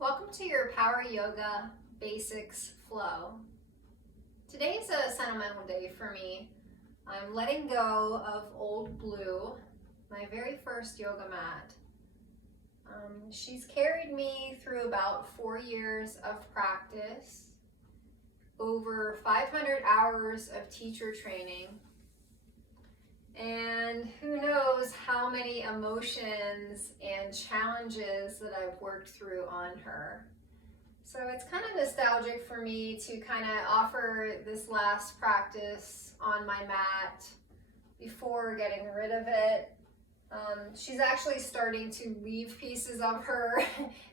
Welcome to your Power Yoga Basics Flow. Today's a sentimental day for me. I'm letting go of Old Blue, my very first yoga mat. She's carried me through about 4 years of practice, over 500 hours of teacher training, and who knows how many emotions and challenges that I've worked through on her. So it's kind of nostalgic for me to kind of offer this last practice on my mat before getting rid of it. She's actually starting to leave pieces of her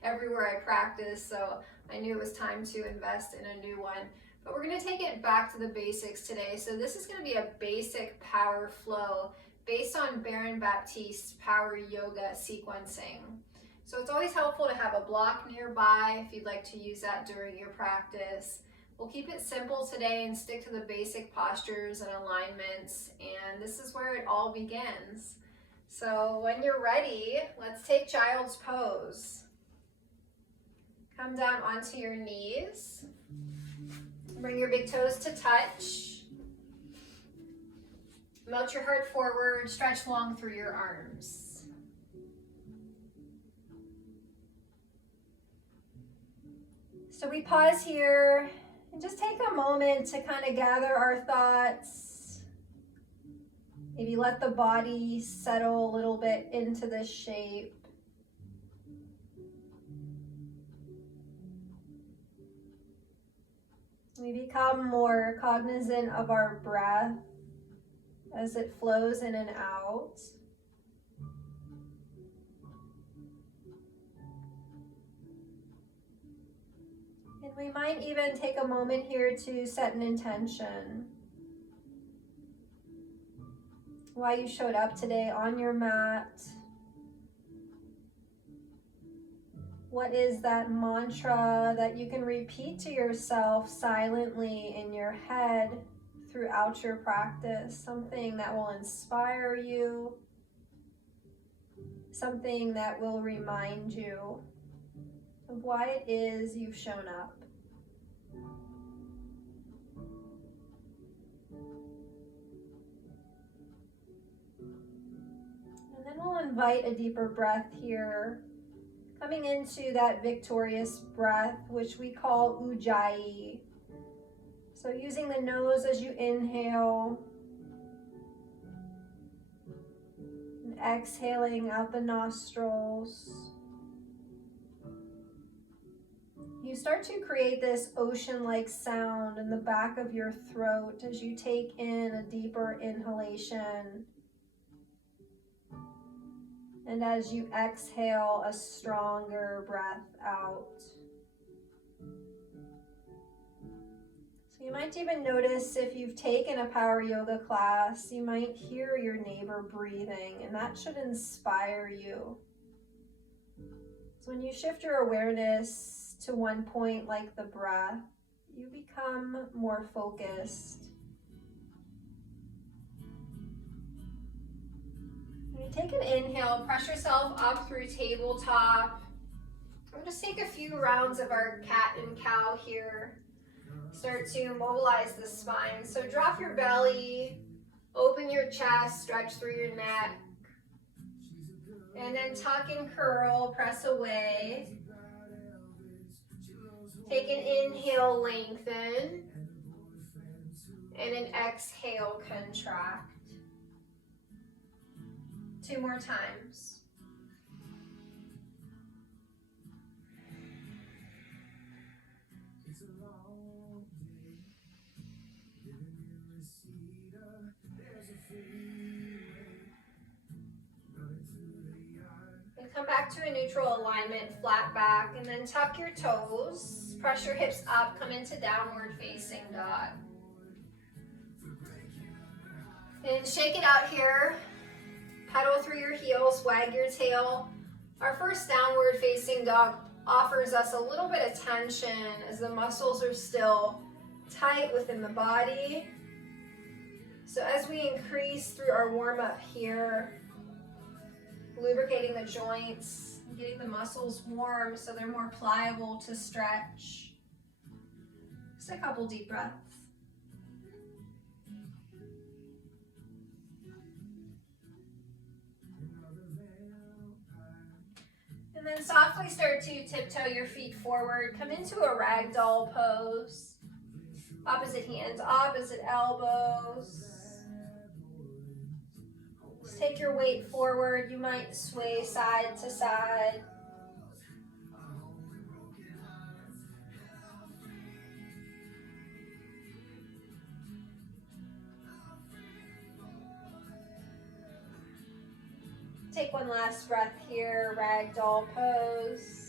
everywhere I practice, so I knew it was time to invest in a new one. But we're going to take it back to the basics today. So this is going to be a basic power flow based on Baron Baptiste's power yoga sequencing. So it's always helpful to have a block nearby if you'd like to use that during your practice. We'll keep it simple today and stick to the basic postures and alignments, and this is where it all begins. So when you're ready, let's take child's pose. Come down onto your knees. Bring your big toes to touch. Melt your heart forward, stretch long through your arms. So we pause here and just take a moment to kind of gather our thoughts. Maybe let the body settle a little bit into this shape. We become more cognizant of our breath as it flows in and out. And we might even take a moment here to set an intention. Why you showed up today on your mat. What is that mantra that you can repeat to yourself silently in your head throughout your practice? Something that will inspire you, something that will remind you of why it is you've shown up. And then we'll invite a deeper breath here, coming into that victorious breath, which we call Ujjayi. So using the nose as you inhale, and exhaling out the nostrils. You start to create this ocean-like sound in the back of your throat as you take in a deeper inhalation. And as you exhale, a stronger breath out. So you might even notice if you've taken a power yoga class, you might hear your neighbor breathing, and that should inspire you. So when you shift your awareness to one point like the breath, you become more focused. When you take an inhale, press yourself up through tabletop. We'll just take a few rounds of our cat and cow here. Start to mobilize the spine. So drop your belly, open your chest, stretch through your neck. And then tuck and curl, press away. Take an inhale, lengthen. And an exhale, contract. 2 more times. And come back to a neutral alignment, flat back, and then tuck your toes. Press your hips up, come into downward facing dog. And shake it out here. Pedal through your heels, wag your tail. Our first downward facing dog offers us a little bit of tension as the muscles are still tight within the body. So as we increase through our warm up here, lubricating the joints, getting the muscles warm so they're more pliable to stretch. Just a couple deep breaths. And then softly start to tiptoe your feet forward. Come into a ragdoll pose. Opposite hands, opposite elbows. Just take your weight forward. You might sway side to side. Take one last breath here, ragdoll pose.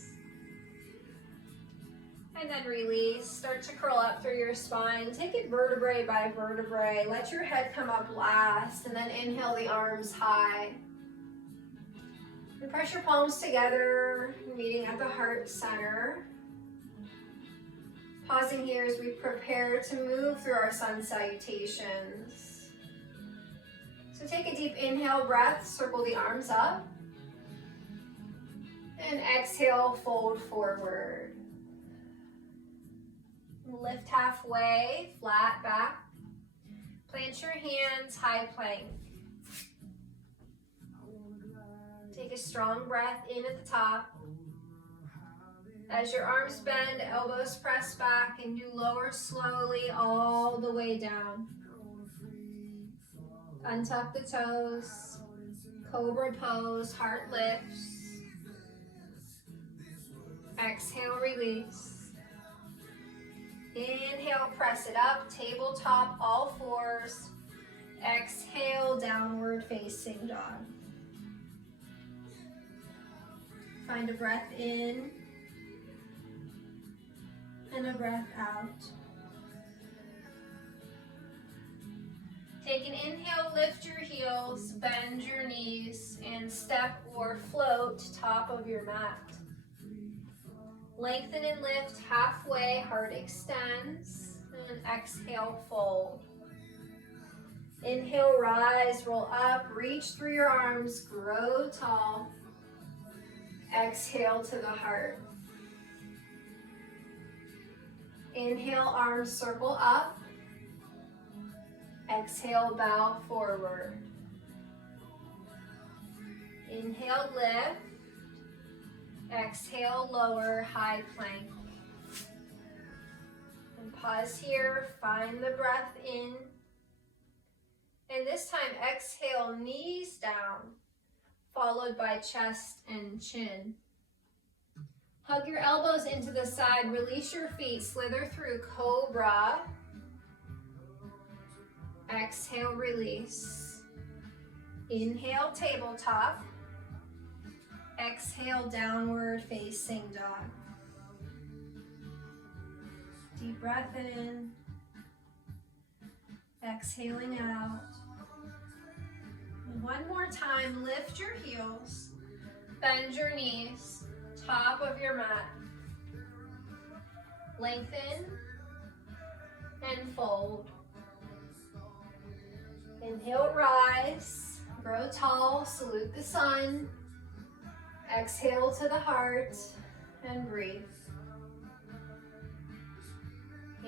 And then release. Start to curl up through your spine. Take it vertebrae by vertebrae. Let your head come up last, and then inhale the arms high. And press your palms together, meeting at the heart center. Pausing here as we prepare to move through our sun salutations. So take a deep inhale breath, circle the arms up. And exhale, fold forward. Lift halfway, flat back. Plant your hands, high plank. Take a strong breath in at the top. As your arms bend, elbows press back, and you lower slowly all the way down. Untuck the toes, cobra pose, heart lifts. Exhale, release. Inhale, press it up, tabletop, all fours. Exhale, downward facing dog. Find a breath in and a breath out. Take an inhale, lift your heels, bend your knees, and step or float top of your mat. Lengthen and lift halfway, heart extends, and exhale, fold. Inhale, rise, roll up, reach through your arms, grow tall. Exhale to the heart. Inhale, arms circle up. Exhale, bow forward. Inhale, lift. Exhale, lower, high plank. And pause here, find the breath in. And this time, exhale, knees down, followed by chest and chin. Hug your elbows into the side, release your feet, slither through cobra. Exhale, release. Inhale, tabletop. Exhale, downward facing dog. Deep breath in. Exhaling out. And one more time, lift your heels. Bend your knees. Top of your mat. Lengthen and fold. Inhale, rise. Grow tall, salute the sun. Exhale to the heart and breathe.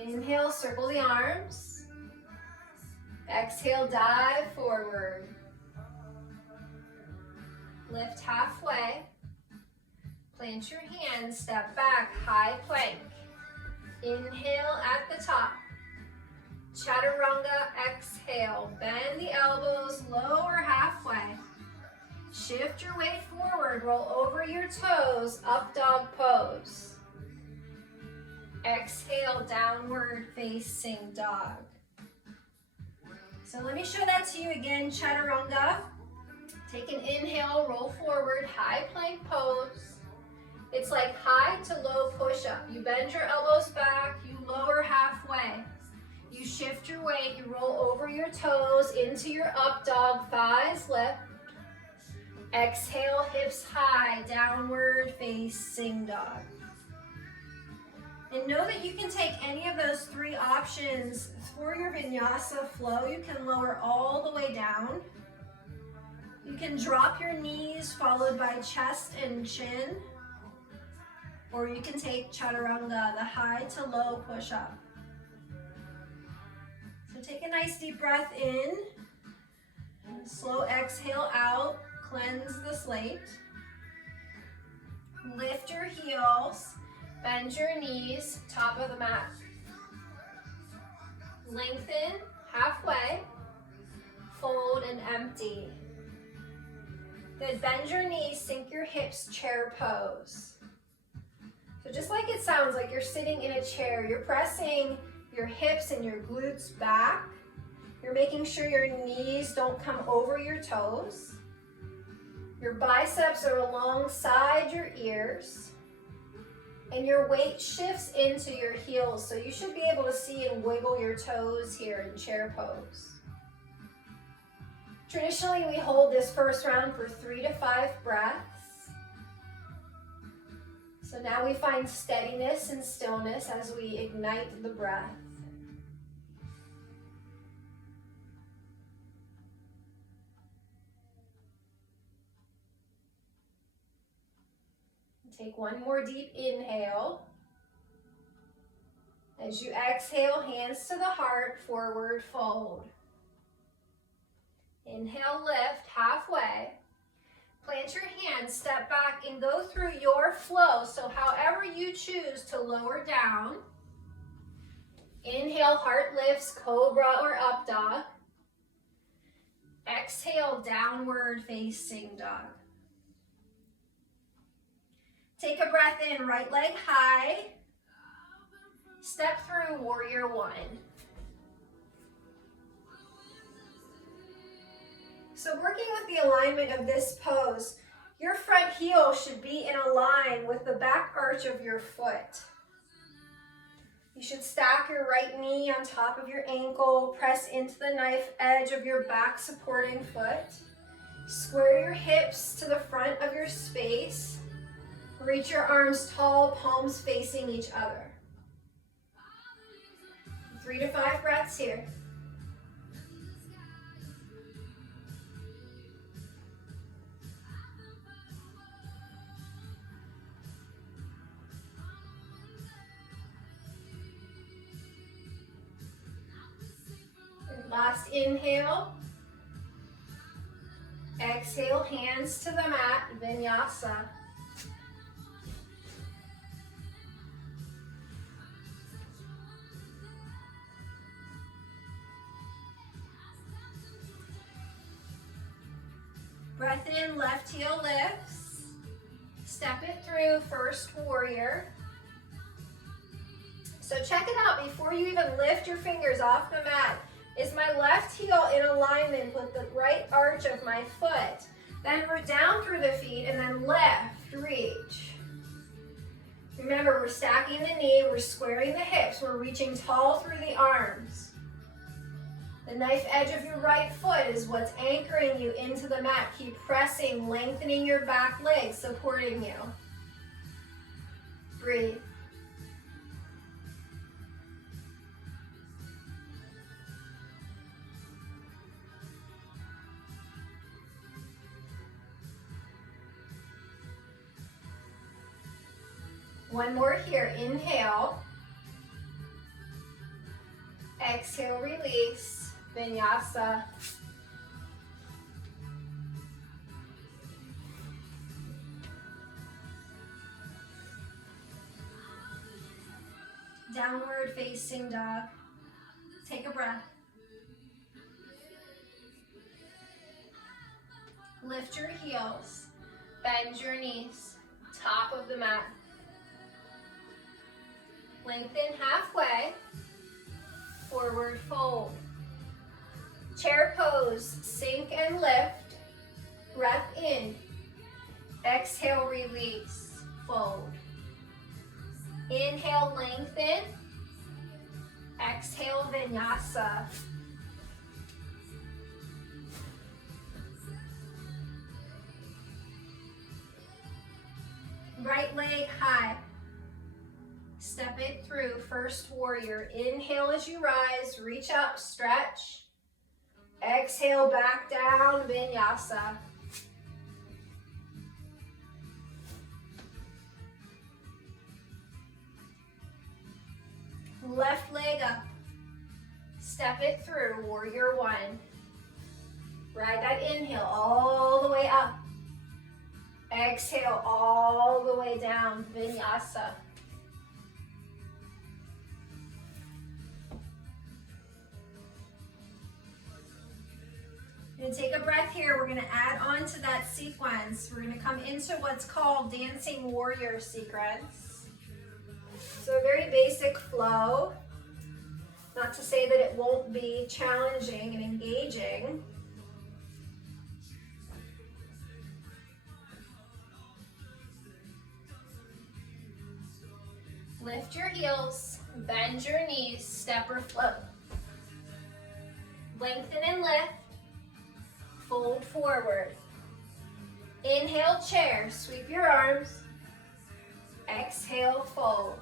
Inhale, circle the arms. Exhale, dive forward. Lift halfway. Plant your hands, step back, high plank. Inhale at the top. Chaturanga, exhale. Bend the elbows, lower halfway. Shift your weight forward, roll over your toes, up dog pose. Exhale, downward facing dog. So let me show that to you again, chaturanga. Take an inhale, roll forward, high plank pose. It's like high to low push-up. You bend your elbows back, you lower halfway. You shift your weight, you roll over your toes into your up dog, thighs lift. Exhale, hips high, downward facing dog. And know that you can take any of those three options for your vinyasa flow. You can lower all the way down. You can drop your knees followed by chest and chin, or you can take chaturanga, the high to low push-up. So take a nice deep breath in, slow exhale out, cleanse the slate. Lift your heels, bend your knees, top of the mat. Lengthen halfway, fold and empty. Good, bend your knees, sink your hips, chair pose. So just like it sounds, like you're sitting in a chair, you're pressing your hips and your glutes back. You're making sure your knees don't come over your toes. Your biceps are alongside your ears. And your weight shifts into your heels, so you should be able to see and wiggle your toes here in chair pose. Traditionally, we hold this first round for 3 to 5 breaths. So now we find steadiness and stillness as we ignite the breath. Take one more deep inhale. As you exhale, hands to the heart, forward fold. Inhale, lift halfway. Plant your hands, step back, and go through your flow. So however you choose to lower down. Inhale, heart lifts, cobra or up dog. Exhale, downward facing dog. Take a breath in, right leg high. Step through warrior one. So working with the alignment of this pose, your front heel should be in a line with the back arch of your foot. You should stack your right knee on top of your ankle, press into the knife edge of your back supporting foot. Square your hips to the front of your space. Reach your arms tall, palms facing each other. 3 to 5 breaths here. Last inhale. Exhale, hands to the mat, vinyasa. Breath in, left heel lifts. Step it through, first warrior. So check it out before you even lift your fingers off the mat. Is my left heel in alignment with the right arch of my foot? Then root down through the feet and then left, reach. Remember, we're stacking the knee, we're squaring the hips, we're reaching tall through the arms. The knife edge of your right foot is what's anchoring you into the mat. Keep pressing, lengthening your back leg, supporting you. Breathe. One more here. Inhale. Exhale, release. Vinyasa. Downward facing dog. Take a breath. Lift your heels. Bend your knees. Top of the mat. Lengthen halfway. Forward fold. Chair pose, sink and lift. Breath in. Exhale, release. Fold. Inhale, lengthen. Exhale, vinyasa. Right leg high. Step it through, first warrior. Inhale as you rise, reach up, stretch. Exhale, back down, vinyasa. left leg up. Step it through, warrior one. Ride that inhale all the way up. Exhale all the way down, vinyasa. We're going to take a breath here. We're going to add on to that sequence. We're going to come into what's called dancing warrior sequence. So a very basic flow. Not to say that it won't be challenging and engaging. Lift your heels, bend your knees, step or float. Lengthen and lift. Fold forward. Inhale, chair, sweep your arms. Exhale, fold.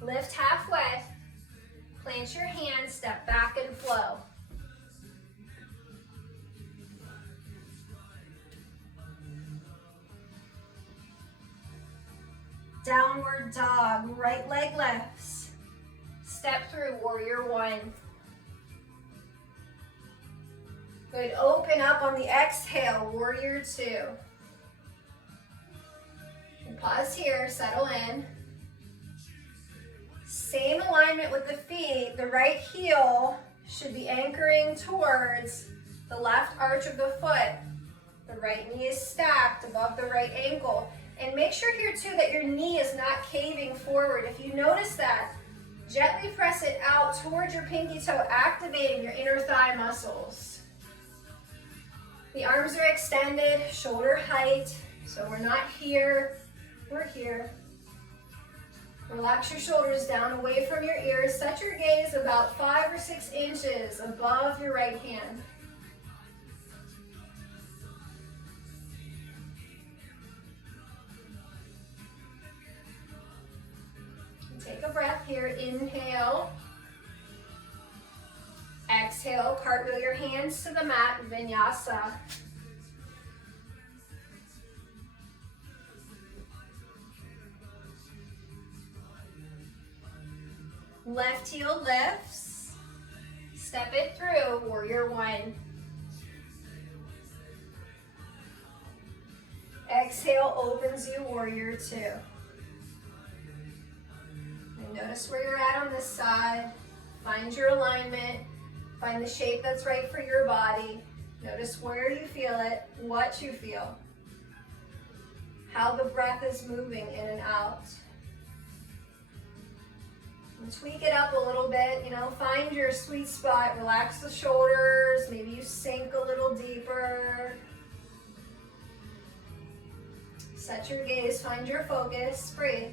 Lift halfway. Plant your hands, step back and flow. Downward dog, right leg lifts. Step through, warrior one. Good, open up on the exhale, warrior two. And pause here, settle in. Same alignment with the feet. The right heel should be anchoring towards the left arch of the foot. The right knee is stacked above the right ankle. And make sure here too that your knee is not caving forward. If you notice that, gently press it out towards your pinky toe, activating your inner thigh muscles. The arms are extended, shoulder height. So we're not here, we're here. Relax your shoulders down away from your ears. Set your gaze about 5 or 6 inches above your right hand. Take a breath here. Inhale. Exhale. Cartwheel your hands to the mat. Vinyasa. Left heel lifts. Step it through. Warrior one. Exhale opens you. Warrior two. Notice where you're at on this side. Find your alignment. Find the shape that's right for your body. Notice where you feel it, what you feel. How the breath is moving in and out. And tweak it up a little bit, find your sweet spot. Relax the shoulders. Maybe you sink a little deeper. Set your gaze, find your focus, breathe.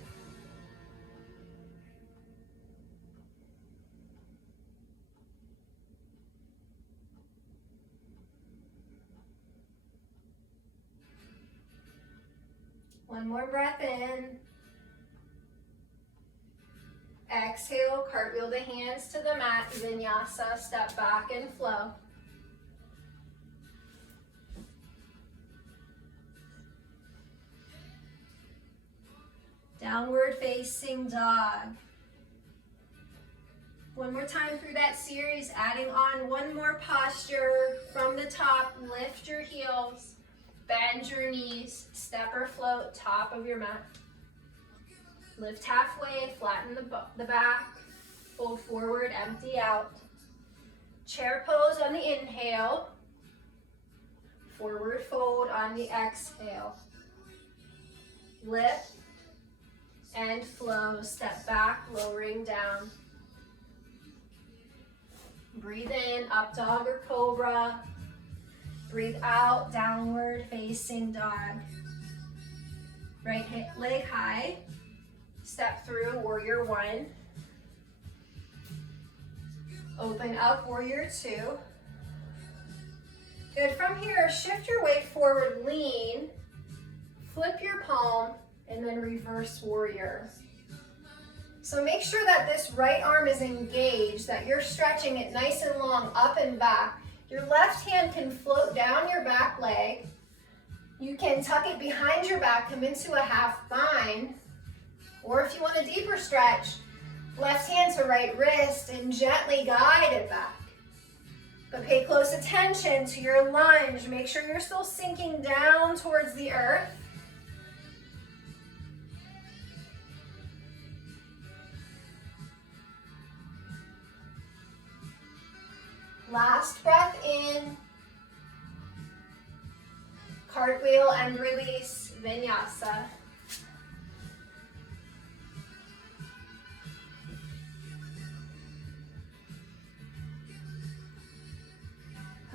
One more breath in. Exhale, cartwheel the hands to the mat, vinyasa, step back and flow. Downward facing dog. One more time through that series, adding on one more posture from the top. Lift your heels. Bend your knees, step or float, top of your mat. Lift halfway, flatten the back, fold forward, empty out. Chair pose on the inhale, forward fold on the exhale. Lift and flow, step back, lowering down. Breathe in, up dog or cobra. Breathe out, downward facing dog. Right leg high. Step through, warrior one. Open up, warrior two. Good, from here, shift your weight forward, lean. Flip your palm, and then reverse warrior. So make sure that this right arm is engaged, that you're stretching it nice and long, up and back. Your left hand can float down your back leg. You can tuck it behind your back, come into a half bind. Or if you want a deeper stretch, Left hand to right wrist and gently guide it back. But pay close attention to your lunge. Make sure you're still sinking down towards the earth. Last breath in. Cartwheel and release, vinyasa.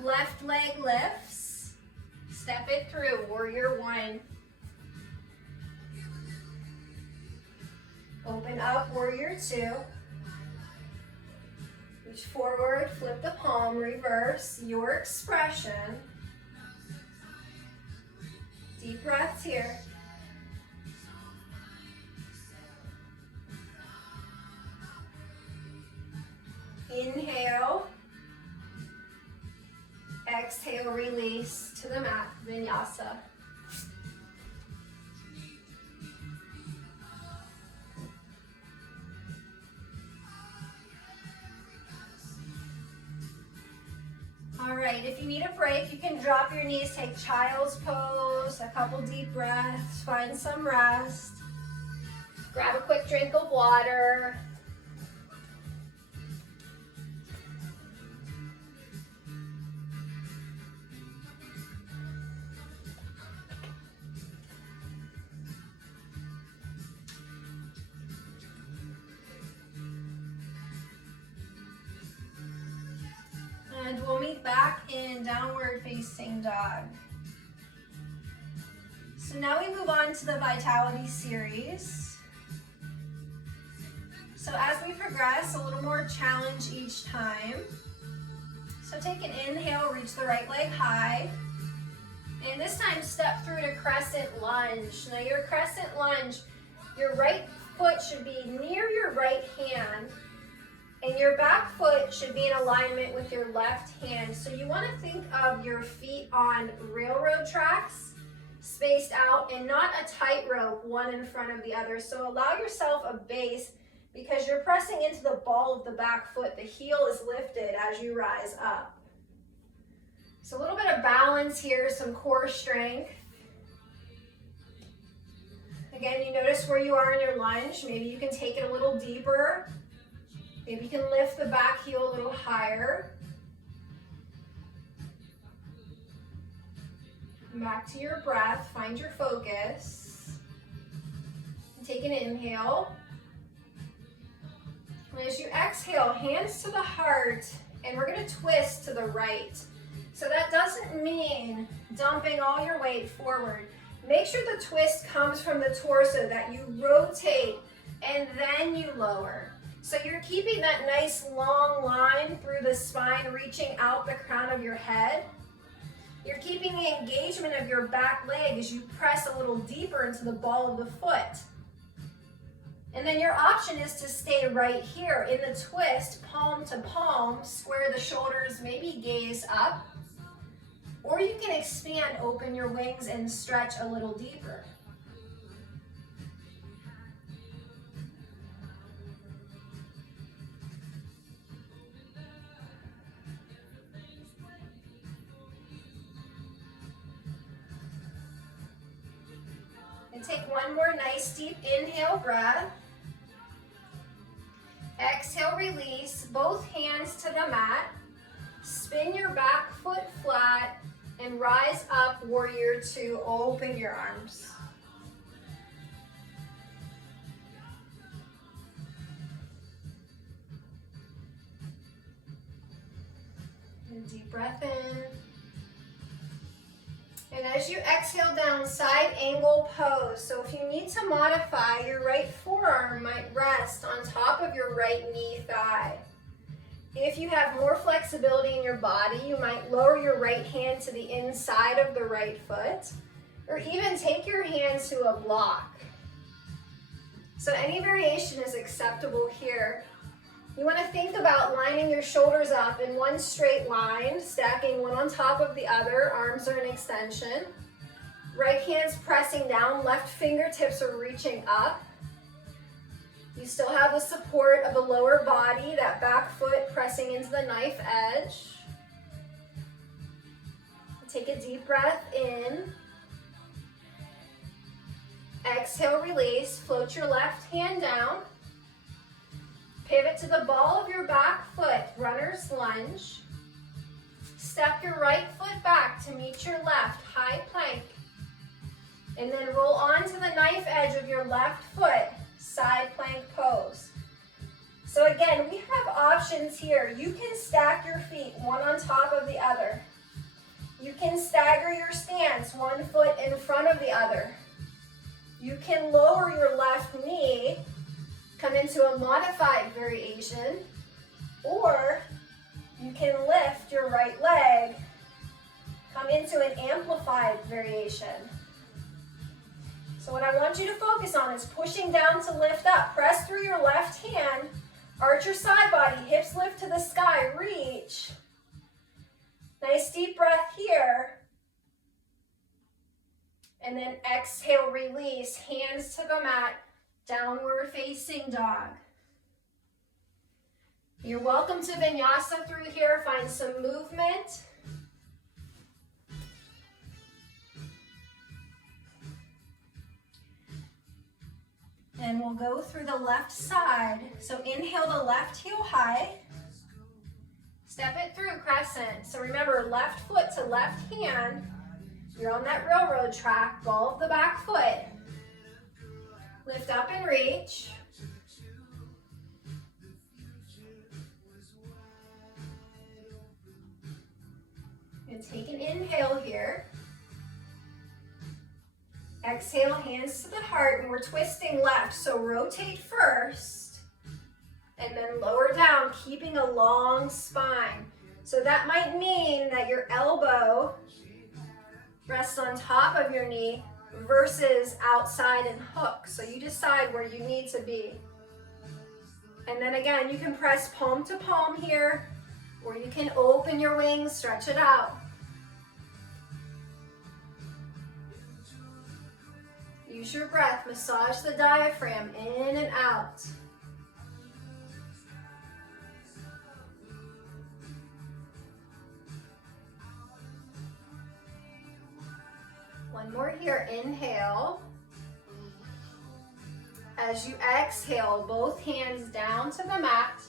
Left leg lifts. Step it through, warrior one. Open up, warrior two. Reach forward, flip the palm, reverse your expression. Deep breaths here. Inhale. Exhale, release to the mat, vinyasa. All right, if you need a break, you can drop your knees, take child's pose, a couple deep breaths, find some rest. Grab a quick drink of water. And we'll meet back in downward facing dog. So now we move on to the Vitality series. So as we progress, a little more challenge each time. So take an inhale, reach the right leg high. And this time step through to crescent lunge. Now your crescent lunge, your right foot should be near your right hand. And your back foot should be in alignment with your left hand. So you want to think of your feet on railroad tracks, spaced out, and not a tightrope, one in front of the other. So allow yourself a base because you're pressing into the ball of the back foot. The heel is lifted as you rise up. So a little bit of balance here, some core strength. Again, you notice where you are in your lunge. Maybe you can take it a little deeper. Maybe you can lift the back heel a little higher. Back to your breath, find your focus. And take an inhale. And as you exhale, hands to the heart, and we're gonna twist to the right. So that doesn't mean dumping all your weight forward. Make sure the twist comes from the torso, that you rotate and then you lower. So you're keeping that nice long line through the spine, reaching out the crown of your head. You're keeping the engagement of your back leg as you press a little deeper into the ball of the foot. And then your option is to stay right here in the twist, palm to palm, square the shoulders, maybe gaze up. Or you can expand, open your wings, and stretch a little deeper. And take one more nice deep inhale breath. Exhale, release, both hands to the mat. Spin your back foot flat and rise up, warrior two. Open your arms. And deep breath in. And as you exhale down, side angle pose. So if you need to modify, your right forearm might rest on top of your right knee thigh. If you have more flexibility in your body, you might lower your right hand to the inside of the right foot, or even take your hands to a block. So any variation is acceptable here. You want to think about lining your shoulders up in one straight line, stacking one on top of the other, arms are in extension. Right hand's pressing down, left fingertips are reaching up. You still have the support of the lower body, that back foot pressing into the knife edge. Take a deep breath in. Exhale, release. Float your left hand down. Pivot to the ball of your back foot, runner's lunge. Step your right foot back to meet your left, high plank. And then roll onto the knife edge of your left foot, side plank pose. So again, we have options here. You can stack your feet one on top of the other. You can stagger your stance, one foot in front of the other. You can lower your left knee, come into a modified variation, or you can lift your right leg, come into an amplified variation. So what I want you to focus on is pushing down to lift up. Press through your left hand, arch your side body, hips lift to the sky, reach. Nice deep breath here. And then exhale, release, hands to the mat, downward facing dog. You're welcome to vinyasa through here. Find some movement. And we'll go through the left side. So inhale the left heel high. Step it through, crescent. So remember, left foot to left hand. You're on that railroad track, ball of the back foot. Lift up and reach. And take an inhale here. Exhale, hands to the heart, and we're twisting left. So rotate first, and then lower down, keeping a long spine. So that might mean that your elbow rests on top of your knee versus outside and hook. So you decide where you need to be. And then again, you can press palm to palm here, or you can open your wings, stretch it out. Use your breath, massage the diaphragm in and out. One more here, inhale. As you exhale, both hands down to the mat.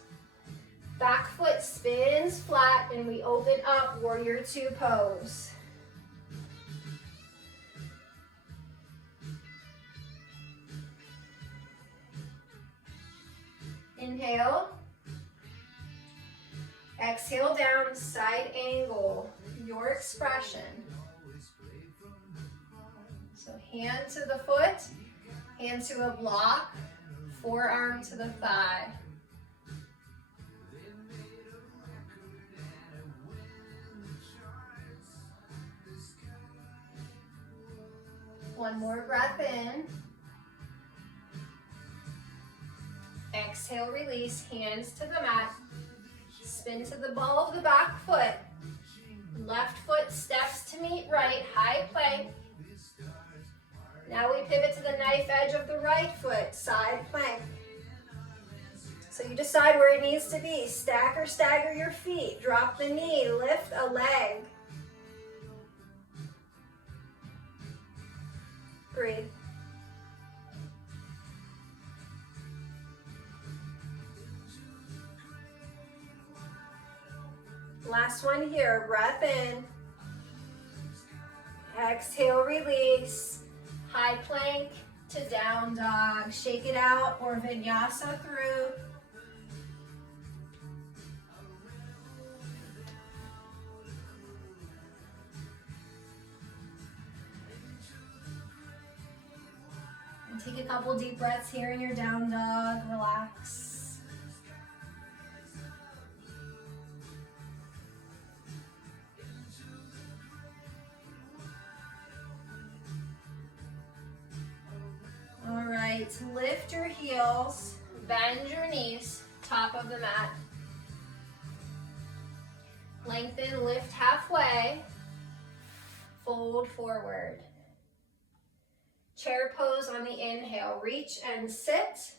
Back foot spins flat and we open up, warrior two pose. Inhale. Exhale down, side angle, your expression. So hand to the foot, hand to a block, forearm to the thigh. One more breath in. Exhale, release, hands to the mat. Spin to the ball of the back foot. Left foot steps to meet right, high plank. Now we pivot to the knife edge of the right foot, side plank. So you decide where it needs to be. Stack or stagger your feet. Drop the knee, lift a leg. Breathe. Last one here, breath in. Exhale, release. High plank to down dog. Shake it out or vinyasa through. And take a couple deep breaths here in your down dog. Relax. All right, lift your heels, bend your knees, top of the mat. Lengthen, lift halfway, fold forward. Chair pose on the inhale, reach and sit.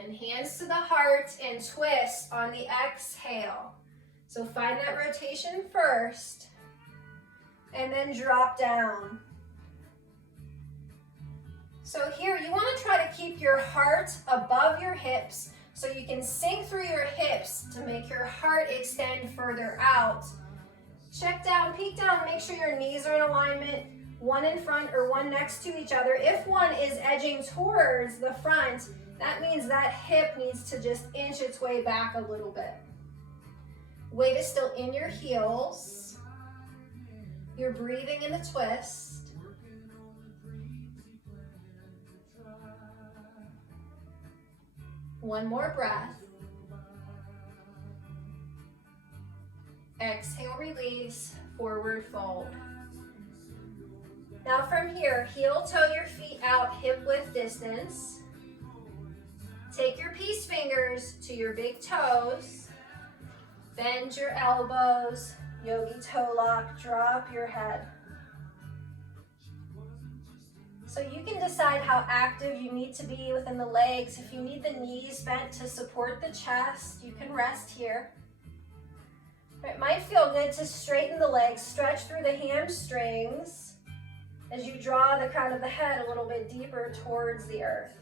And hands to the heart and twist on the exhale. So find that rotation first and then drop down. So here you want to try to keep your heart above your hips so you can sink through your hips to make your heart extend further out. Check down, peek down, make sure your knees are in alignment, one in front or one next to each other. If one is edging towards the front, that means that hip needs to just inch its way back a little bit. Weight is still in your heels. You're breathing in the twist. One more breath. Exhale, release, forward fold. Now from here, heel toe your feet out, hip width distance. Take your peace fingers to your big toes. Bend your elbows, yogi toe lock, drop your head. So you can decide how active you need to be within the legs. If you need the knees bent to support the chest, you can rest here. It might feel good to straighten the legs, stretch through the hamstrings as you draw the crown of the head a little bit deeper towards the earth.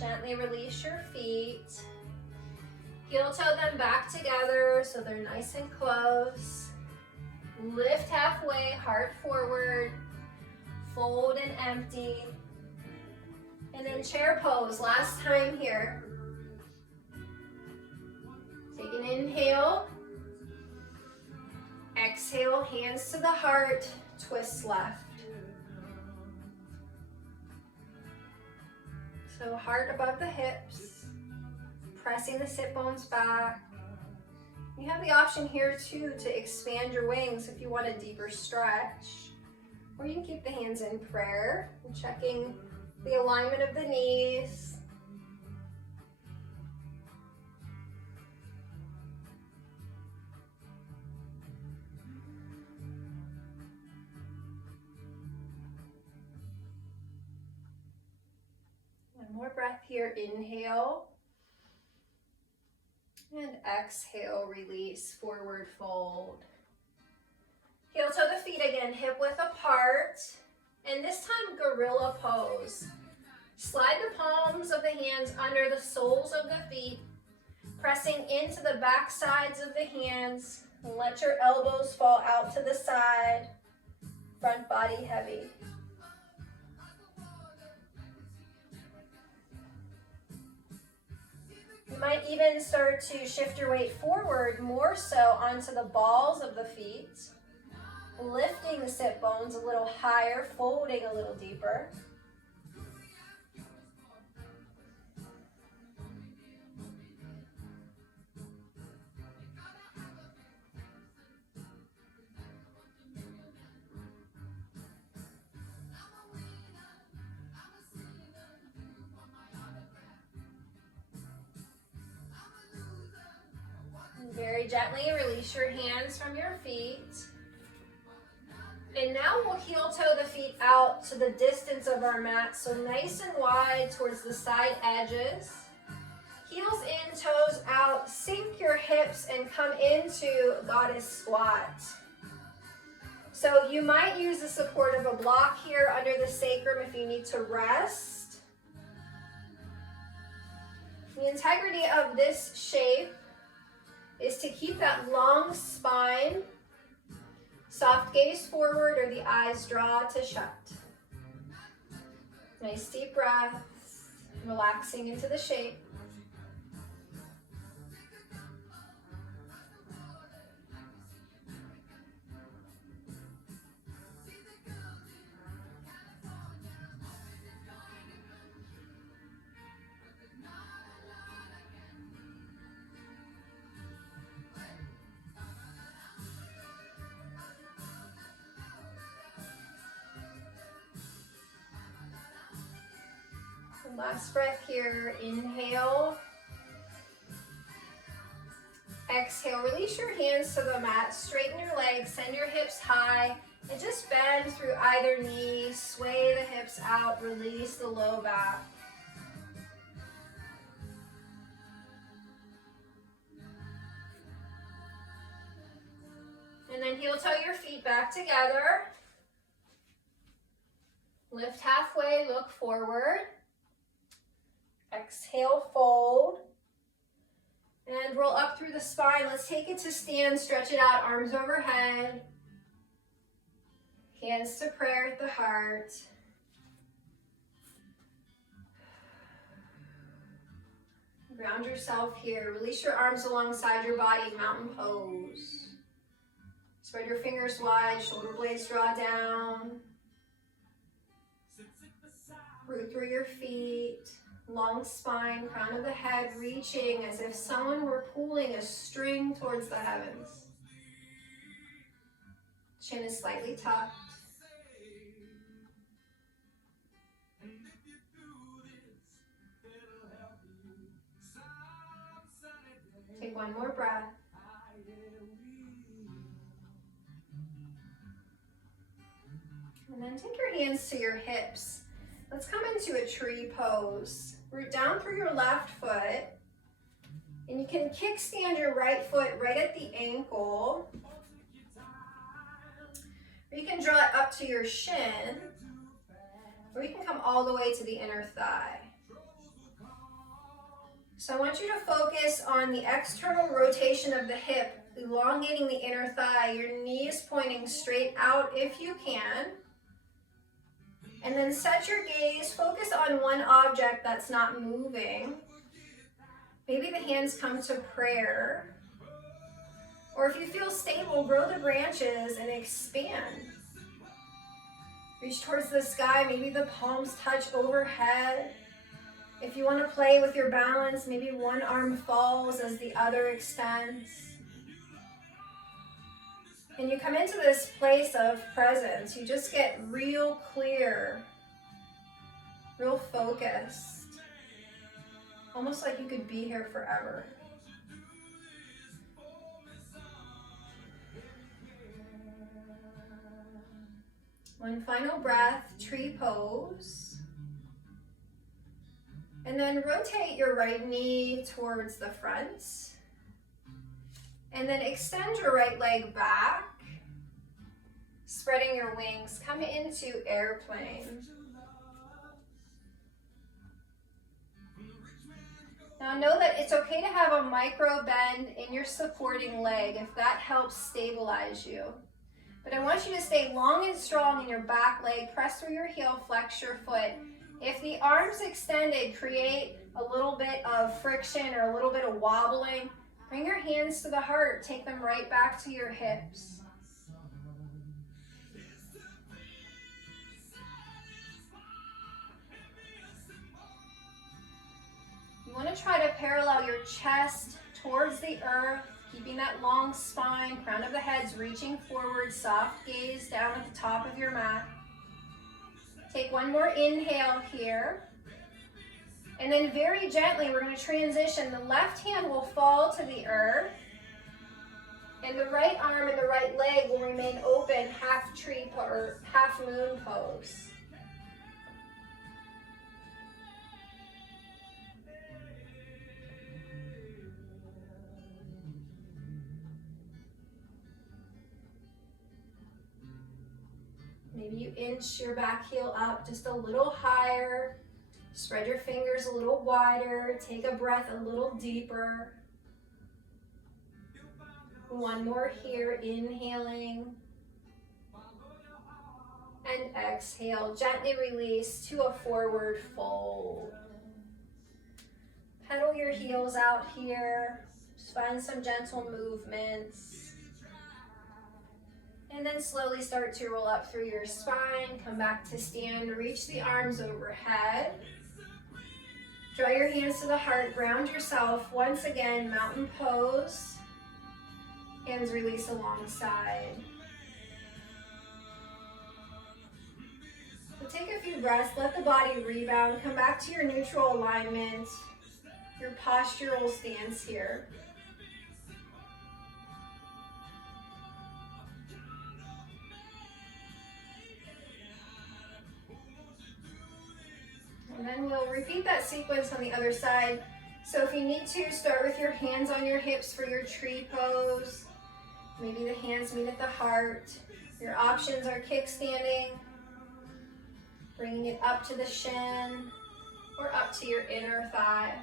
Gently release your feet. Heel toe them back together so they're nice and close. Lift halfway, heart forward. Fold and empty. And then chair pose, last time here. Take an inhale. Exhale, hands to the heart, twist left. So heart above the hips, pressing the sit bones back. You have the option here too to expand your wings if you want a deeper stretch. Or you can keep the hands in prayer, checking the alignment of the knees. One more breath here, inhale. And exhale, release, forward fold. Heel toe the feet again, hip width apart. And this time, gorilla pose. Slide the palms of the hands under the soles of the feet, pressing into the back sides of the hands. And let your elbows fall out to the side, front body heavy. You might even start to shift your weight forward more so onto the balls of the feet, lifting the sit bones a little higher, folding a little deeper. Very gently release your hands from your feet. And now we'll heel toe the feet out to the distance of our mat, so nice and wide towards the side edges. Heels in, toes out, sink your hips and come into goddess squat. So you might use the support of a block here under the sacrum if you need to rest. The integrity of this shape is to keep that long spine, soft gaze forward, or the eyes draw to shut. Nice deep breaths, relaxing into the shape. Last breath here. Inhale. Exhale. Release your hands to the mat. Straighten your legs. Send your hips high. And just bend through either knee. Sway the hips out. Release the low back. And then heel toe your feet back together. Lift halfway, look forward. Exhale, fold. And roll up through the spine. Let's take it to stand, stretch it out, arms overhead. Hands to prayer at the heart. Ground yourself here. Release your arms alongside your body, mountain pose. Spread your fingers wide, shoulder blades draw down. Root through your feet, long spine, crown of the head reaching as if someone were pulling a string towards the heavens. Chin is slightly tucked. Take one more breath. And then take your hands to your hips. Let's come into a tree pose. Root down through your left foot. And you can kickstand your right foot right at the ankle. Or you can draw it up to your shin. Or you can come all the way to the inner thigh. So I want you to focus on the external rotation of the hip, elongating the inner thigh. Your knee is pointing straight out if you can. And then set your gaze, focus on one object that's not moving. Maybe the hands come to prayer. Or if you feel stable, grow the branches and expand. Reach towards the sky, maybe the palms touch overhead. If you want to play with your balance, maybe one arm falls as the other extends. And you come into this place of presence. You just get real clear, real focused. Almost like you could be here forever. One final breath, tree pose. And then rotate your right knee towards the front. And then extend your right leg back, spreading your wings. Come into airplane. Now know that it's okay to have a micro bend in your supporting leg if that helps stabilize you. But I want you to stay long and strong in your back leg. Press through your heel, flex your foot. If the arms extended create a little bit of friction or a little bit of wobbling, bring your hands to the heart. Take them right back to your hips. You want to try to parallel your chest towards the earth, keeping that long spine, crown of the head's reaching forward, soft gaze down at the top of your mat. Take one more inhale here. And then very gently, we're going to transition. The left hand will fall to the earth. And the right arm and the right leg will remain open, half tree or half moon pose. Maybe you inch your back heel up just a little higher. Spread your fingers a little wider. Take a breath a little deeper. One more here, inhaling. And exhale. Gently release to a forward fold. Pedal your heels out here. Just find some gentle movements. And then slowly start to roll up through your spine. Come back to stand. Reach the arms overhead. Draw your hands to the heart. Ground yourself. Once again, mountain pose. Hands release alongside. So take a few breaths, let the body rebound, come back to your neutral alignment, your postural stance here. And then we'll repeat that sequence on the other side. So if you need to, start with your hands on your hips for your tree pose. Maybe the hands meet at the heart. Your options are kickstanding, bringing it up to the shin, or up to your inner thigh.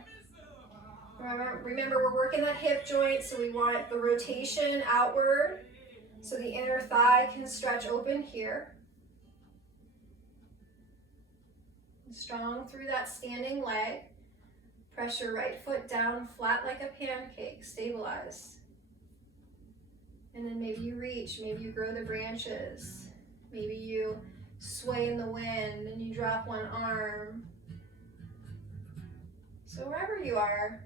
Remember, we're working that hip joint, so we want the rotation outward, so the inner thigh can stretch open here. Strong through that standing leg. Press your right foot down flat like a pancake, stabilize. And then maybe you reach, maybe you grow the branches. Maybe you sway in the wind and you drop one arm. So wherever you are,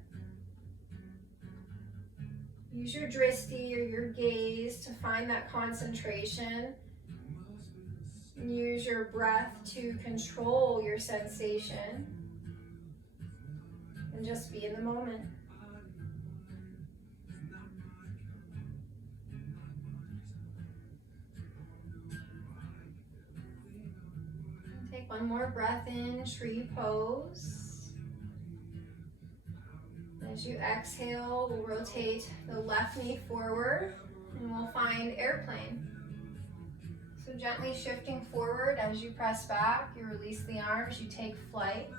use your drishti or your gaze to find that concentration. Use your breath to control your sensation. And just be in the moment. Take one more breath in, tree pose. As you exhale, we'll rotate the left knee forward and we'll find airplane. So gently shifting forward as you press back, you release the arms, you take flight.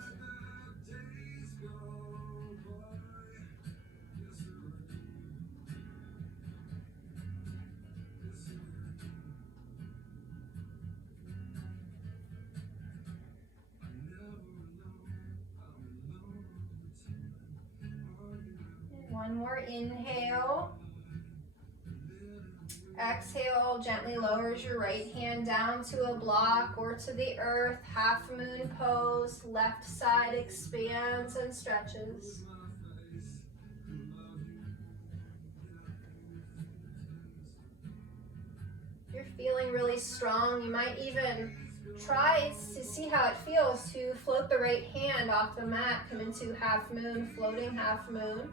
One more inhale. Exhale, gently lowers your right hand down to a block or to the earth. Half moon pose, left side expands and stretches. If you're feeling really strong, you might even try to see how it feels to float the right hand off the mat, come into half moon, floating half moon.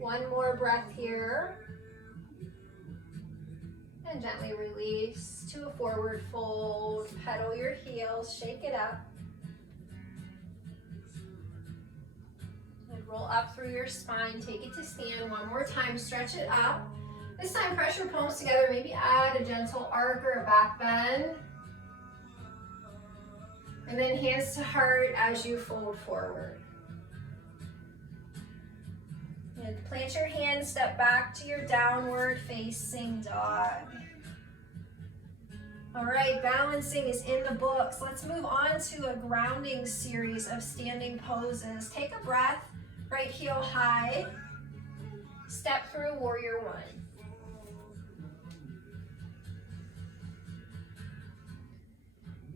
One more breath here. And gently release to a forward fold. Pedal your heels, shake it up. And roll up through your spine, take it to stand. One more time, stretch it up. This time, press your palms together, maybe add a gentle arc or a back bend. And then hands to heart as you fold forward. And plant your hands, step back to your downward facing dog. All right, balancing is in the books. Let's move on to a grounding series of standing poses. Take a breath, right heel high. Step through warrior one.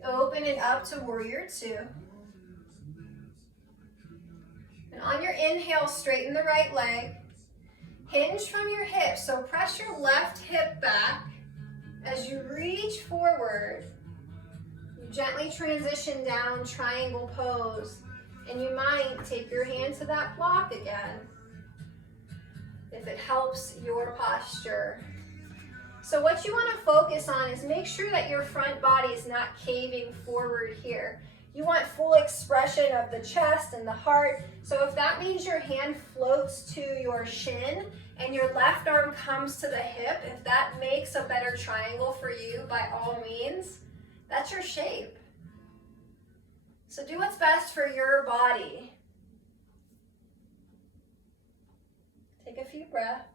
Open it up to warrior two. And on your inhale, straighten the right leg. Hinge from your hips, so press your left hip back. As you reach forward, you gently transition down, triangle pose. And you might take your hand to that block again, if it helps your posture. So what you want to focus on is make sure that your front body is not caving forward here. You want full expression of the chest and the heart. So if that means your hand floats to your shin and your left arm comes to the hip, if that makes a better triangle for you, by all means, that's your shape. So do what's best for your body. Take a few breaths.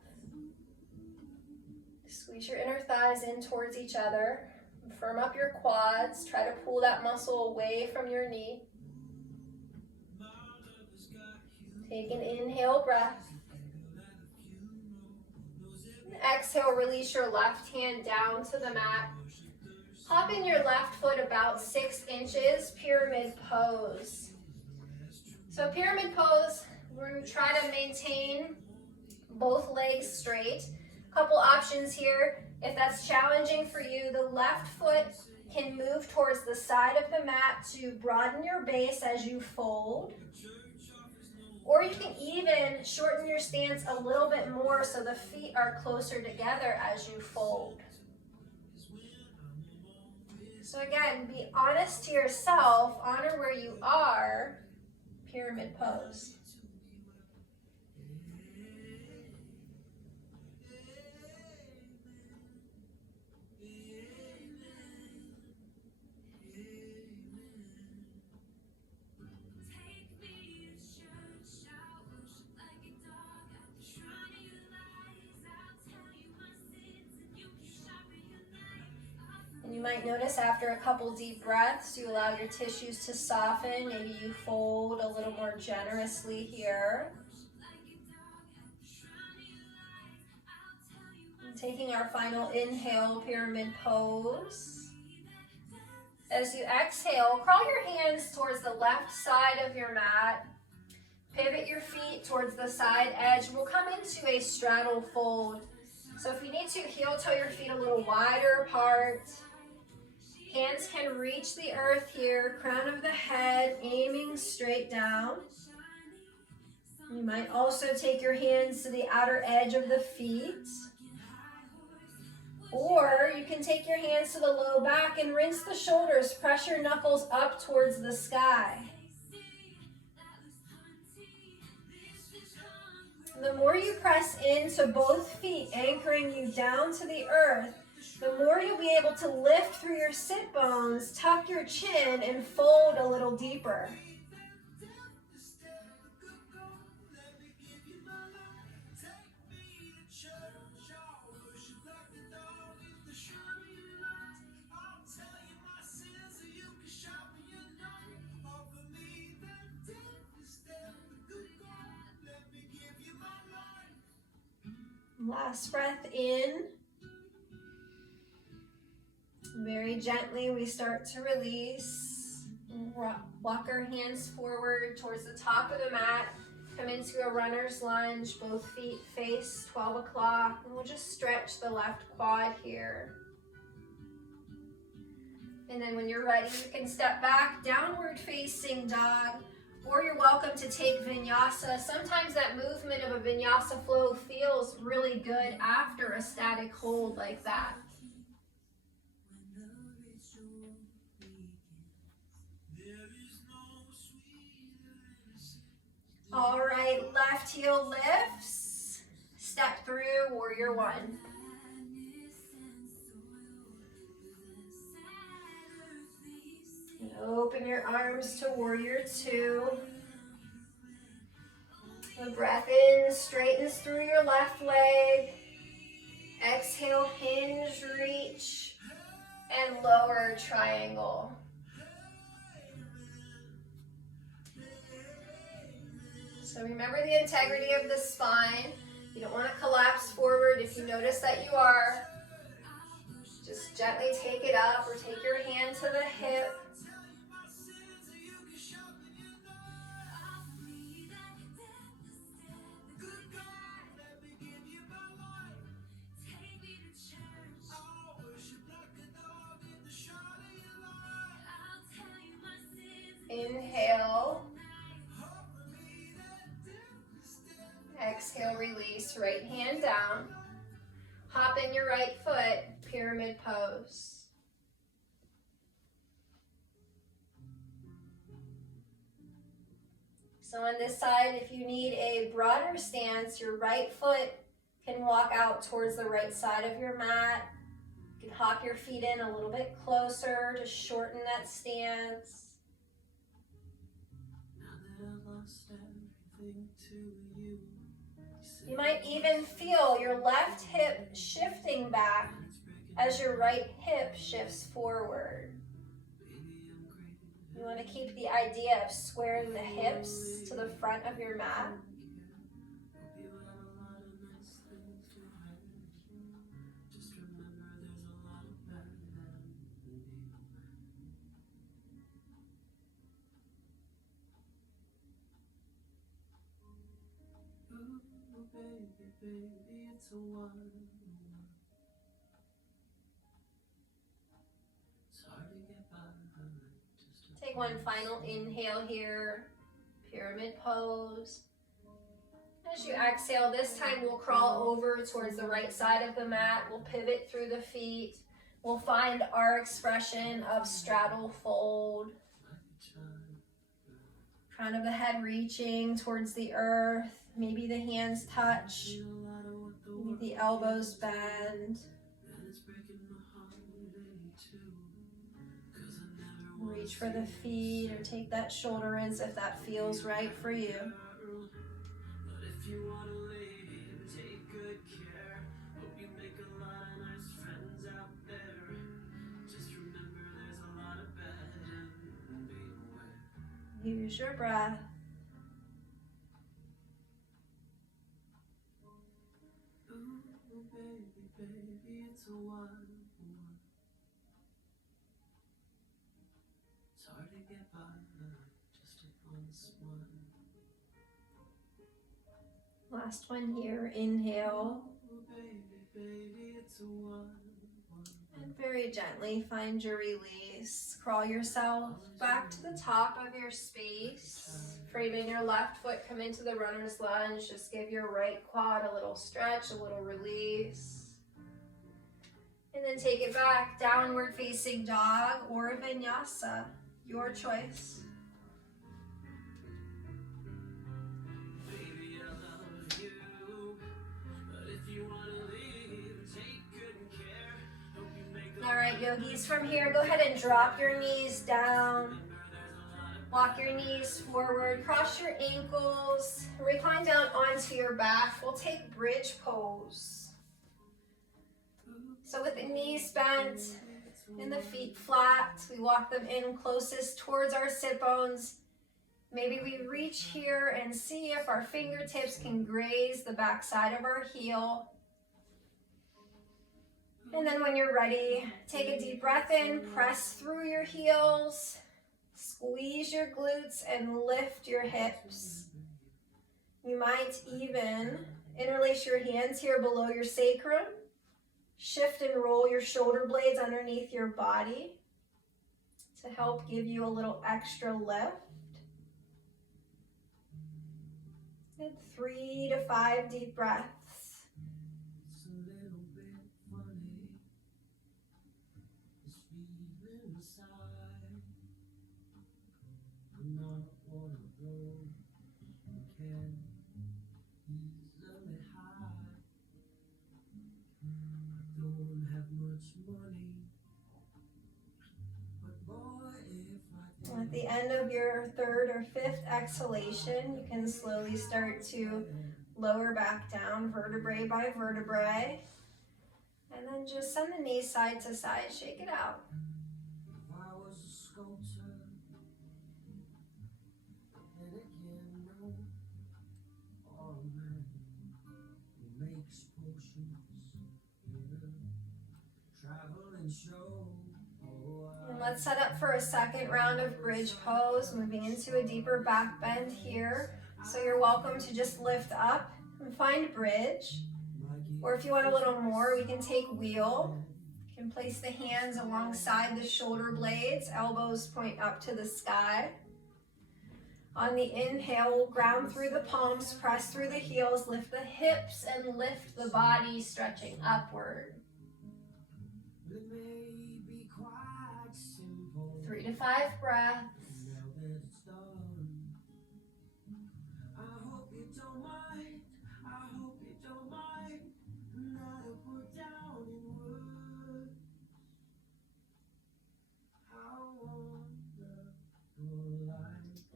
Squeeze your inner thighs in towards each other. Firm up your quads. Try to pull that muscle away from your knee. Take an inhale breath. And exhale, release your left hand down to the mat. Hop in your left foot about 6 inches, pyramid pose. So pyramid pose, we're going to try to maintain both legs straight. Couple options here. If that's challenging for you, the left foot can move towards the side of the mat to broaden your base as you fold. Or you can even shorten your stance a little bit more so the feet are closer together as you fold. So again, be honest to yourself, honor where you are, pyramid pose. You might notice after a couple deep breaths, you allow your tissues to soften. Maybe you fold a little more generously here. And taking our final inhale, pyramid pose. As you exhale, crawl your hands towards the left side of your mat. Pivot your feet towards the side edge. We'll come into a straddle fold. So if you need to, heel toe your feet a little wider apart. Hands can reach the earth here, crown of the head, aiming straight down. You might also take your hands to the outer edge of the feet. Or you can take your hands to the low back and rinse the shoulders, press your knuckles up towards the sky. The more you press into both feet, anchoring you down to the earth, the more you'll be able to lift through your sit bones, tuck your chin, and fold a little deeper. Last breath in. Very gently, we start to release. Walk our hands forward towards the top of the mat. Come into a runner's lunge, both feet face 12 o'clock. And we'll just stretch the left quad here. And then when you're ready, you can step back, downward facing dog, or you're welcome to take vinyasa. Sometimes that movement of a vinyasa flow feels really good after a static hold like that. All right, left heel lifts. Step through warrior one. And open your arms to warrior two. The breath in straightens through your left leg. Exhale, hinge, reach, and lower triangle. So remember the integrity of the spine. You don't want to collapse forward. If you notice that you are, just gently take it up or take your hand to the hip. Inhale. Exhale, release, right hand down. Hop in your right foot, pyramid pose. So on this side, if you need a broader stance, your right foot can walk out towards the right side of your mat. You can hop your feet in a little bit closer to shorten that stance. You might even feel your left hip shifting back as your right hip shifts forward. You want to keep the idea of squaring the hips to the front of your mat. Take one final inhale here, pyramid pose. As you exhale, this time we'll crawl over towards the right side of the mat. We'll pivot through the feet. We'll find our expression of straddle fold. Crown of the head reaching towards the earth. Maybe the hands touch. Maybe the elbows bend. Reach for the feet or take that shoulder in if that feels right for you. Use your breath. Last one here, inhale. And very gently find your release. Crawl yourself back to the top of your space. Framing your left foot, come into the runner's lunge. Just give your right quad a little stretch, a little release. And then take it back, downward facing dog or vinyasa, your choice. All right, yogis, from here, go ahead and drop your knees down. Walk your knees forward, cross your ankles, recline down onto your back. We'll take bridge pose. So with the knees bent and the feet flat, we walk them in closest towards our sit bones. Maybe we reach here and see if our fingertips can graze the back side of our heel. And then when you're ready, take a deep breath in, press through your heels, squeeze your glutes and lift your hips. You might even interlace your hands here below your sacrum. Shift and roll your shoulder blades underneath your body to help give you a little extra lift. And 3 to 5 deep breaths. At the end of your third or fifth exhalation, you can slowly start to lower back down vertebrae by vertebrae. And then just send the knees side to side, shake it out. And let's set up for a second round of bridge pose, moving into a deeper back bend here. So you're welcome to just lift up and find bridge. Or if you want a little more, we can take wheel. You can place the hands alongside the shoulder blades, elbows point up to the sky. On the inhale, we'll ground through the palms, press through the heels, lift the hips and lift the body, stretching upward. 3 to 5 breaths.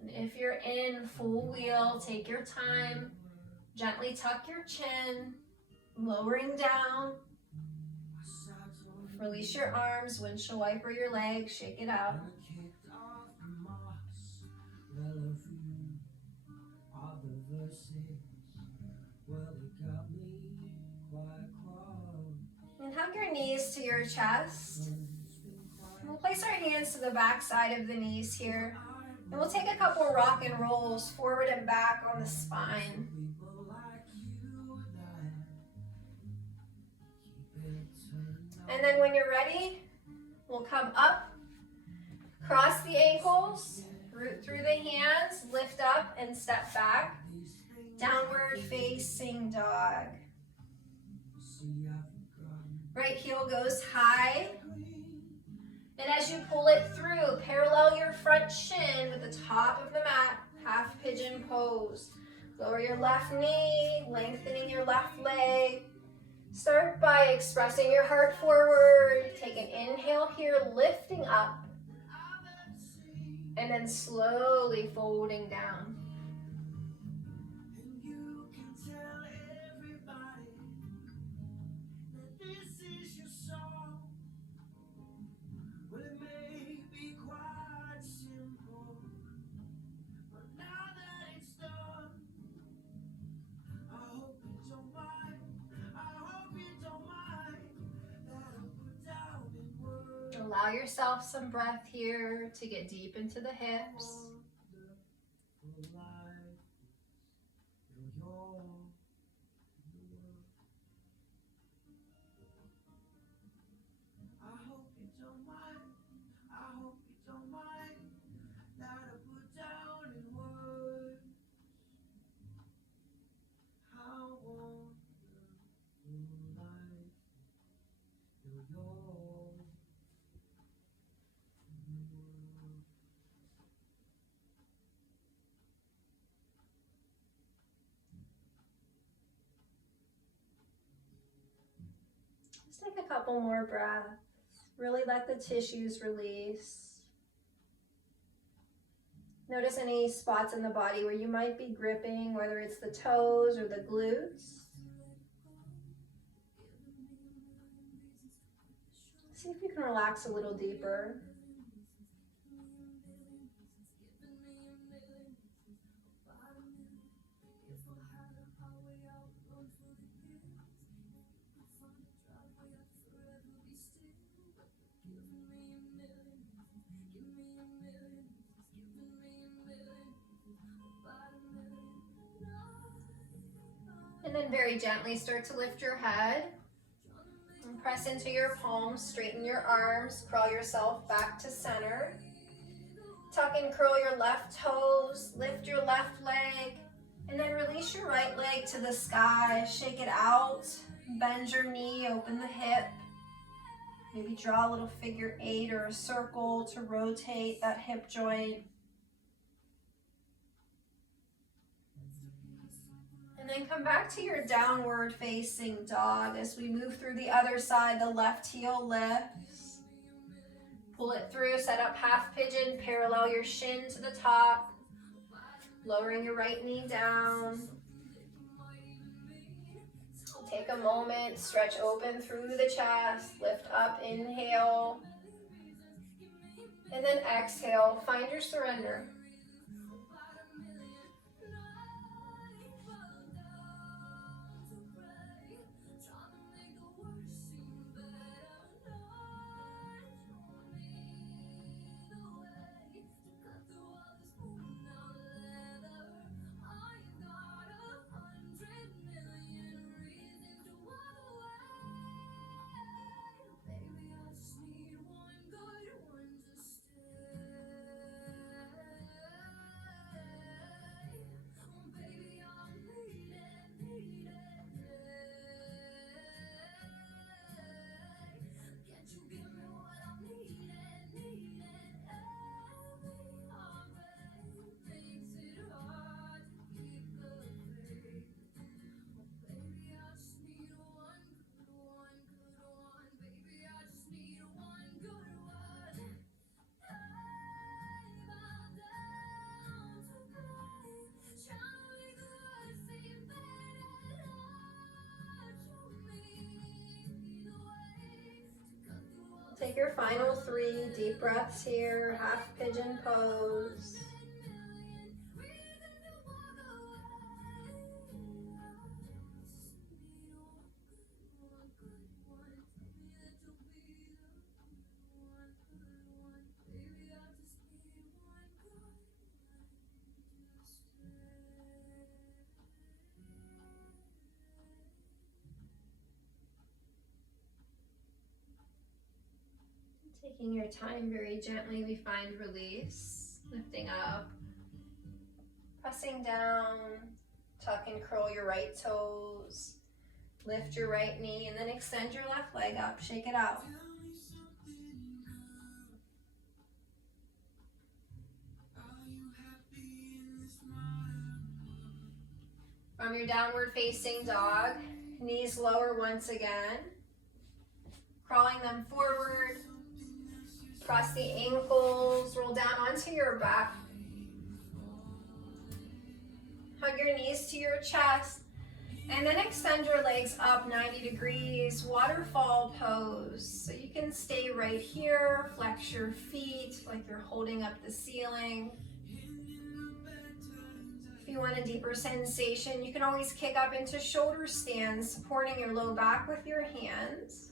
And if you're in full wheel, take your time. Gently tuck your chin, lowering down. Release your arms, windshield wiper your legs, shake it out. And hug your knees to your chest. And we'll place our hands to the back side of the knees here. And we'll take a couple rock and rolls forward and back on the spine. And then when you're ready, we'll come up, cross the ankles, root through the hands, lift up and step back. Downward facing dog. Right heel goes high. And as you pull it through, parallel your front shin with the top of the mat, half pigeon pose. Lower your left knee, lengthening your left leg. Start by expressing your heart forward. Take an inhale here, lifting up. And then slowly folding down. Allow yourself some breath here to get deep into the hips. Just take a couple more breaths. Really let the tissues release. Notice any spots in the body where you might be gripping, whether it's the toes or the glutes. See if you can relax a little deeper. And then very gently start to lift your head. And press into your palms, straighten your arms, crawl yourself back to center. Tuck and curl your left toes, lift your left leg, and then release your right leg to the sky. Shake it out, bend your knee, open the hip. Maybe draw a little figure 8 or a circle to rotate that hip joint. And then come back to your downward facing dog as we move through the other side. The left heel lifts. Pull it through, set up half pigeon, parallel your shin to the top. Lowering your right knee down. Take a moment, stretch open through the chest, lift up, inhale. And then exhale, find your surrender. Take your final 3 deep breaths here, half pigeon pose. Taking your time, very gently we find release, lifting up, pressing down, tuck and curl your right toes, lift your right knee, and then extend your left leg up, shake it out. From your downward facing dog, knees lower once again, crawling them forward, cross the ankles, roll down onto your back. Hug your knees to your chest, and then extend your legs up 90 degrees, waterfall pose. So you can stay right here, flex your feet like you're holding up the ceiling. If you want a deeper sensation, you can always kick up into shoulder stands, supporting your low back with your hands.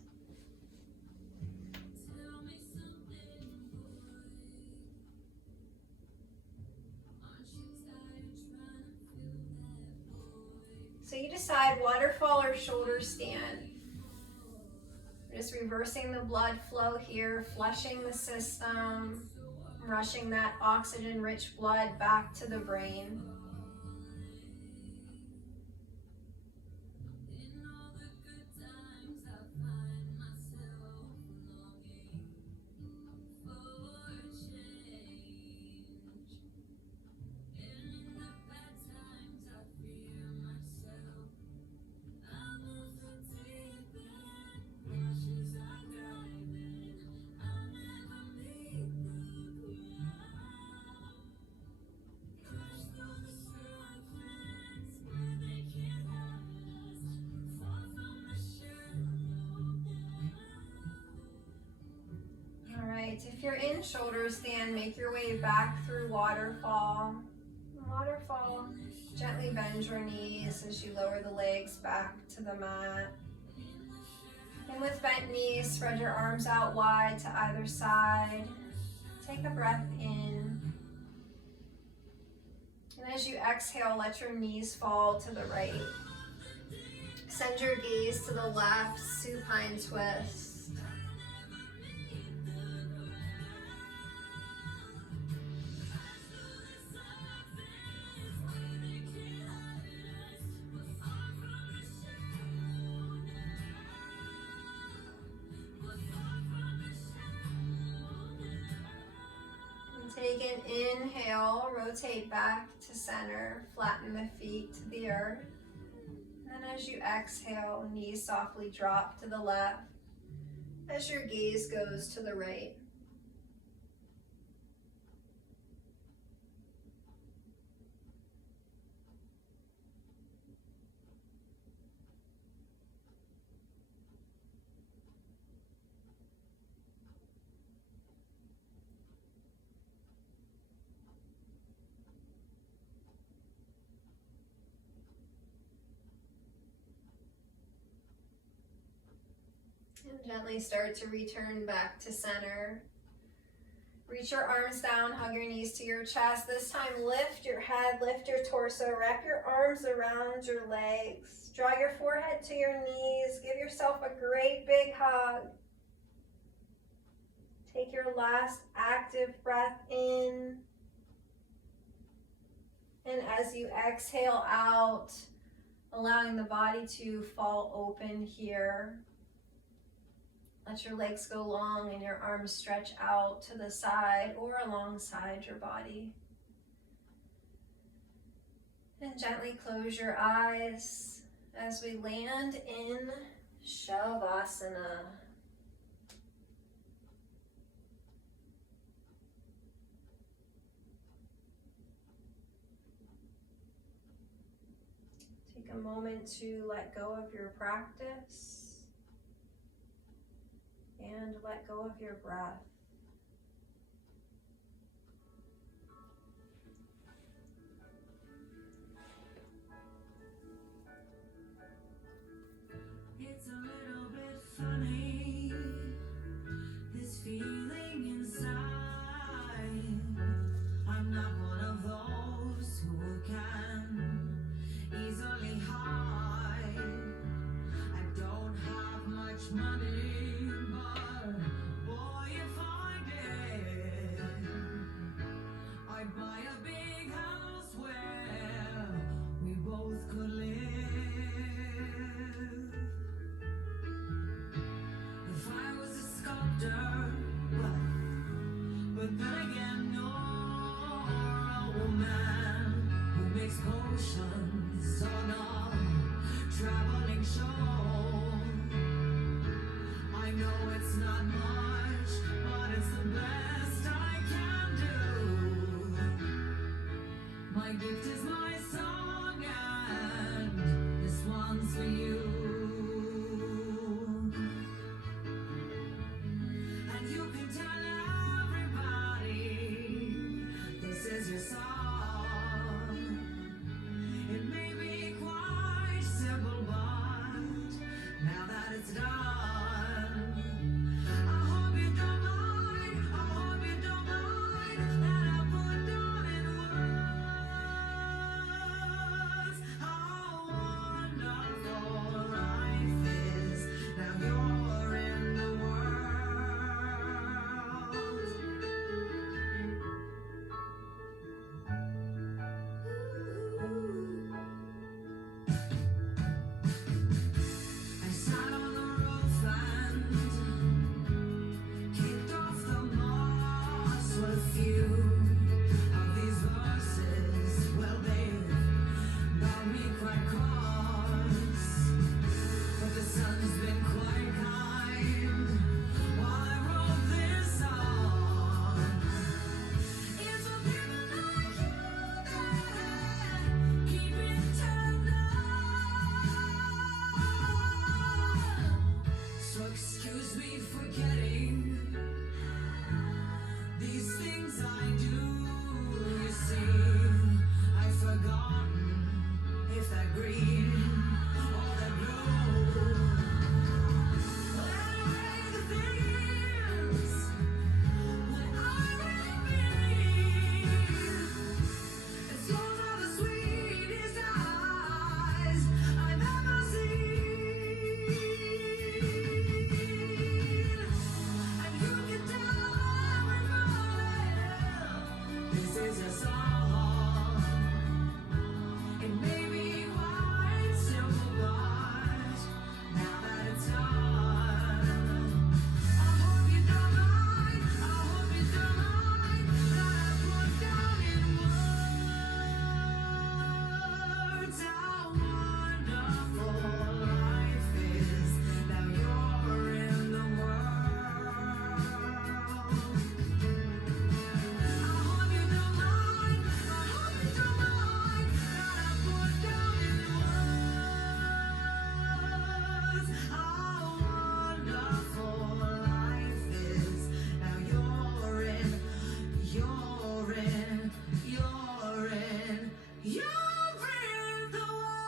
So you decide waterfall or shoulder stand. We're just reversing the blood flow here, flushing the system, rushing that oxygen-rich blood back to the brain. If you're in shoulder stand, make your way back through waterfall. Waterfall, gently bend your knees as you lower the legs back to the mat. And with bent knees, spread your arms out wide to either side. Take a breath in. And as you exhale, let your knees fall to the right. Send your gaze to the left, supine twist. Take an inhale, rotate back to center, flatten the feet to the earth. And then as you exhale, knees softly drop to the left as your gaze goes to the right. And gently start to return back to center. Reach your arms down, hug your knees to your chest. This time lift your head, lift your torso, wrap your arms around your legs. Draw your forehead to your knees. Give yourself a great big hug. Take your last active breath in. And as you exhale out, allowing the body to fall open here. Let your legs go long and your arms stretch out to the side or alongside your body. And gently close your eyes as we land in Shavasana. Take a moment to let go of your practice. And let go of your breath. It's a little bit funny, this feeling inside. I'm not one of those who can easily hide. I don't have much money. Boy, if gift is my song, and this one's for you. And you can tell everybody this is your song. It may be quite simple, but now that it's done, I hope you don't mind, I hope you don't mind that I put down in words how wonderful life is. Now you're in the world. I sat on the roof and kicked off the moss with a few of these verses. Well, they've got me quite cross, but the sun's been quite kind while I wrote this song. It's for people like you that keep it tender. So excuse me for getting these things I do. You see, I've forgotten if they're green or they're blue. But anyway, the thing is, what I really mean is yours are the sweetest eyes I've ever seen. And you can tell everybody this is a song. It may be quite simple, but now that it's done, I hope you don't mind, I hope you don't mind that I put down in words how wonderful life is. Now you're in the world. I hope you don't mind, I hope you don't mind that I put down in words how wonderful life is. Now you're in the world.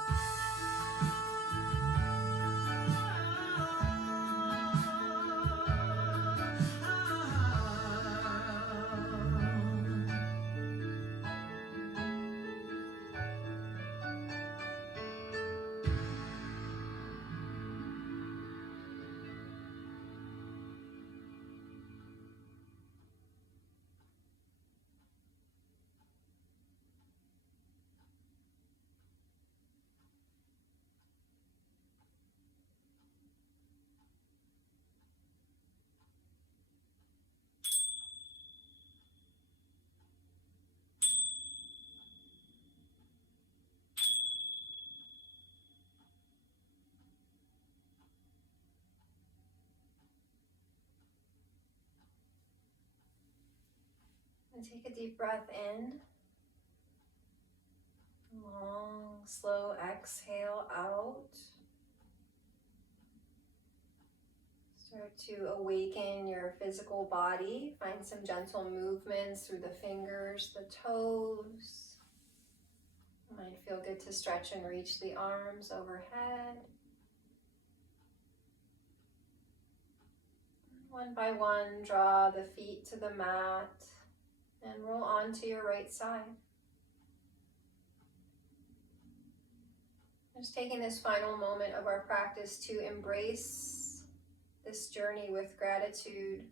And take a deep breath in. Long, slow exhale out. Start to awaken your physical body. Find some gentle movements through the fingers, the toes. It might feel good to stretch and reach the arms overhead. One by one, draw the feet to the mat and roll onto your right side. Just taking this final moment of our practice to embrace this journey with gratitude.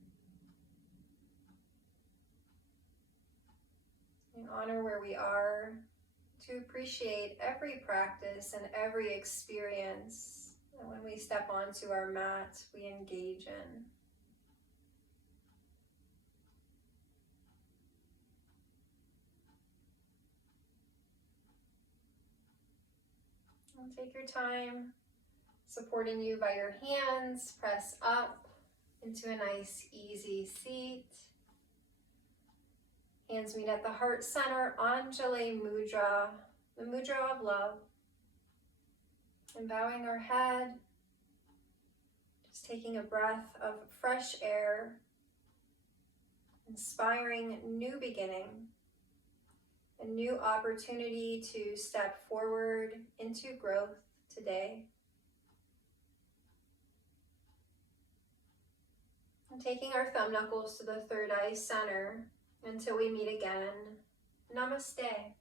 And honor where we are, to appreciate every practice and every experience that when we step onto our mat, we engage in. And take your time, supporting you by your hands. Press up into a nice, easy seat. Hands meet at the heart center, Anjali Mudra, the mudra of love. And bowing our head, just taking a breath of fresh air, inspiring new beginning, a new opportunity to step forward into growth today. And taking our thumb knuckles to the third eye center until we meet again. Namaste.